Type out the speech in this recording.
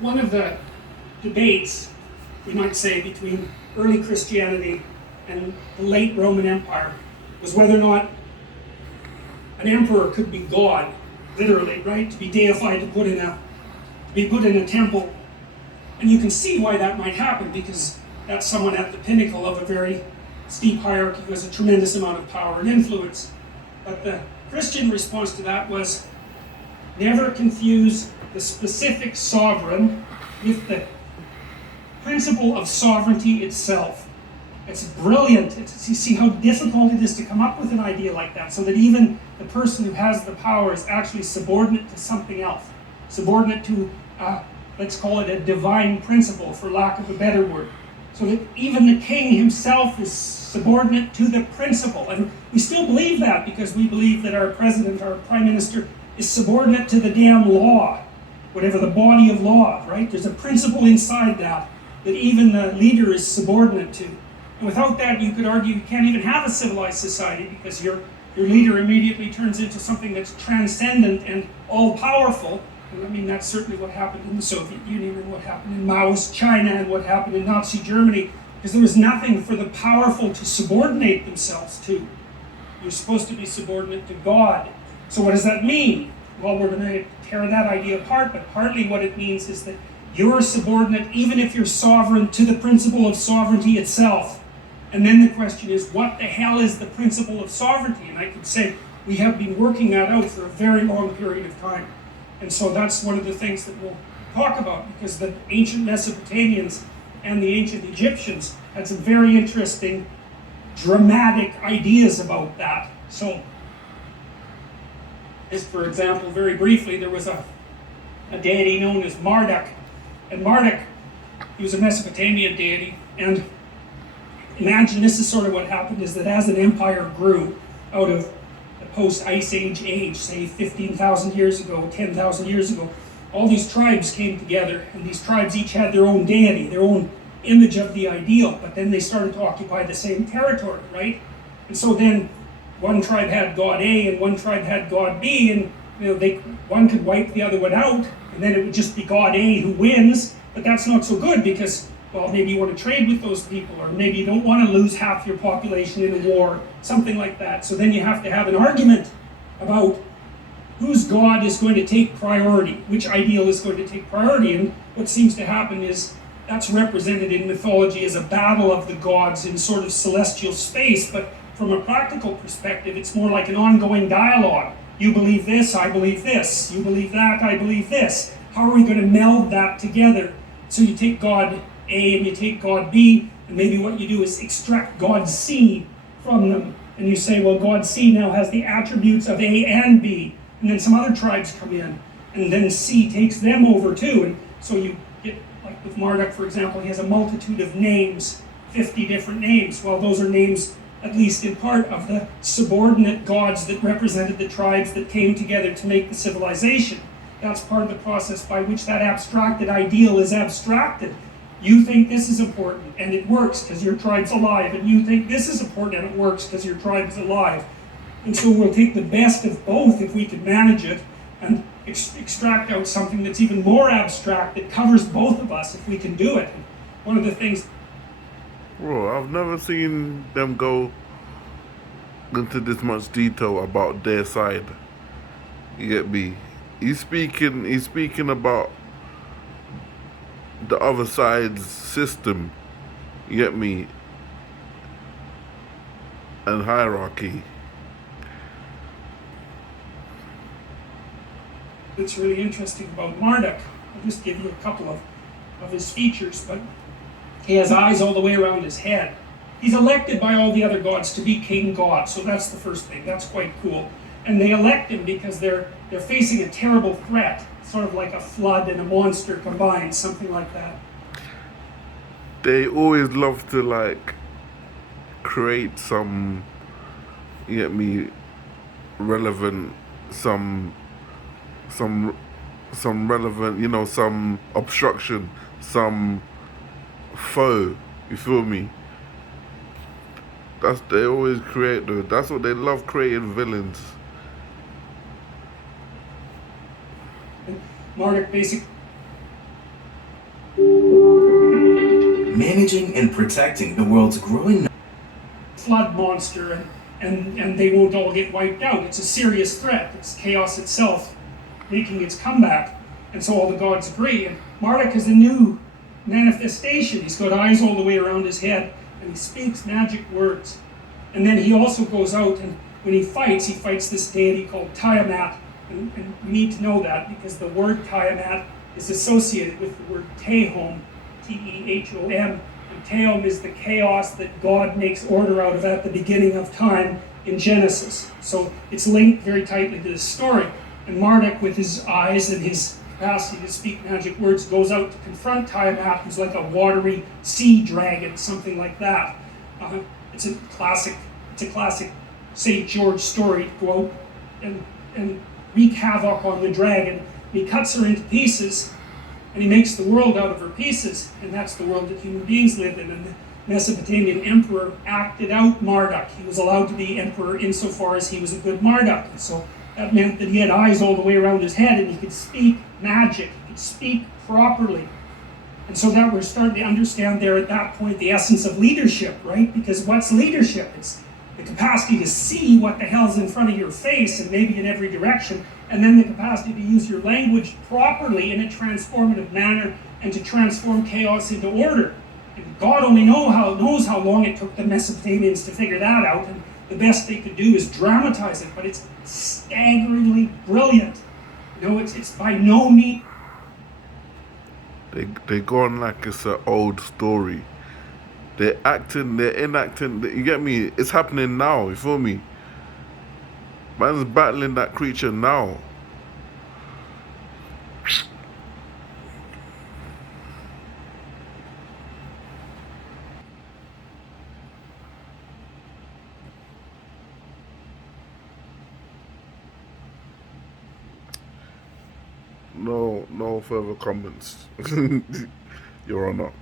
one of the debates, we might say, between early Christianity and the late Roman Empire was whether or not an emperor could be God, literally, right? To be deified, to be put in a temple. And you can see why that might happen, because that's someone at the pinnacle of a very steep hierarchy who has a tremendous amount of power and influence. But the Christian response to that was never confuse the specific sovereign with the principle of sovereignty itself. It's brilliant. You see how difficult it is to come up with an idea like that, so that even the person who has the power is actually subordinate to something else. Subordinate to, let's call it a divine principle, for lack of a better word. So that even the king himself is subordinate to the principle. And we still believe that, because we believe that our president, our prime minister, is subordinate to the damn law, whatever the body of law, right? There's a principle inside that even the leader is subordinate to. And without that, you could argue you can't even have a civilized society, because your leader immediately turns into something that's transcendent and all-powerful. And I mean, that's certainly what happened in the Soviet Union, and what happened in Maoist China, and what happened in Nazi Germany, because there was nothing for the powerful to subordinate themselves to. You're supposed to be subordinate to God. So what does that mean? Well, we're going to tear that idea apart, but partly what it means is that you're subordinate, even if you're sovereign, to the principle of sovereignty itself. And then the question is, what the hell is the principle of sovereignty? And I could say we have been working that out for a very long period of time. And so that's one of the things that we'll talk about, because the ancient Mesopotamians and the ancient Egyptians had some very interesting, dramatic ideas about that. So, just for example, very briefly, there was a deity known as Marduk. And Marduk, he was a Mesopotamian deity, and imagine this is sort of what happened, is that as an empire grew out of the post-Ice age, say 15,000 years ago, 10,000 years ago, all these tribes came together, and these tribes each had their own deity, their own image of the ideal, but then they started to occupy the same territory, right? And so then one tribe had God A and one tribe had God B, and one could wipe the other one out, and then it would just be God A who wins. But that's not so good, because, well, maybe you want to trade with those people, or maybe you don't want to lose half your population in a war, something like that. So then you have to have an argument about whose God is going to take priority, which ideal is going to take priority. And what seems to happen is that's represented in mythology as a battle of the gods in sort of celestial space, but from a practical perspective, it's more like an ongoing dialogue. You believe this, I believe this. You believe that, I believe this. How are we going to meld that together? So you take God A and you take God B, and maybe what you do is extract God C from them. And you say, well, God C now has the attributes of A and B. And then some other tribes come in, and then C takes them over too. And so you get, like with Marduk, for example, he has a multitude of names, 50 different names. Well, those are names, at least in part, of the subordinate gods that represented the tribes that came together to make the civilization. That's part of the process by which that abstracted ideal is abstracted. You think this is important, and it works because your tribe's alive, and you think this is important, and it works because your tribe's alive. And so we'll take the best of both, if we can manage it, and extract out something that's even more abstract, that covers both of us, if we can do it. One of the things... Bro, I've never seen them go into this much detail about their side. You get me? He's speaking about the other side's system. You get me? And hierarchy. It's really interesting about Marduk. I'll just give you a couple of his features, but he has eyes all the way around his head. He's elected by all the other gods to be king god, so that's the first thing. That's quite cool. And they elect him because they're facing a terrible threat, sort of like a flood and a monster combined, something like that. They always love to like create some, you get me, relevant, some relevant, some obstruction, some foe, you feel me? They always create though. That's what they love, creating villains. Marduk basically managing and protecting the world's growing flood monster, and they won't all get wiped out. It's a serious threat. It's chaos itself making its comeback. And so all the gods agree. And Marduk is a new manifestation. He's got eyes all the way around his head, and he speaks magic words. And then he also goes out, and when he fights this deity called Tiamat. And you need to know that because the word Tiamat is associated with the word Tehom, Tehom. And Tehom is the chaos that God makes order out of at the beginning of time in Genesis. So it's linked very tightly to this story. And Marduk, with his eyes and his capacity to speak magic words, goes out to confront Tiamat, who's like a watery sea dragon, something like that. It's a classic St. George story to go out and wreak havoc on the dragon. He cuts her into pieces, and he makes the world out of her pieces, and that's the world that human beings live in. And the Mesopotamian emperor acted out Marduk. He was allowed to be emperor insofar as he was a good Marduk. And so that meant that he had eyes all the way around his head, and he could speak magic, he could speak properly. And so that we're starting to understand there at that point the essence of leadership, right? Because what's leadership? It's the capacity to see what the hell's in front of your face and maybe in every direction, and then the capacity to use your language properly in a transformative manner and to transform chaos into order. And God only knows how long it took the Mesopotamians to figure that out, and the best they could do is dramatize it, but it's staggeringly brilliant. You know, it's by no means... They go on like it's an old story. They're enacting, you get me? It's happening now, you feel me? Man's battling that creature now. No further comments, Your Honor.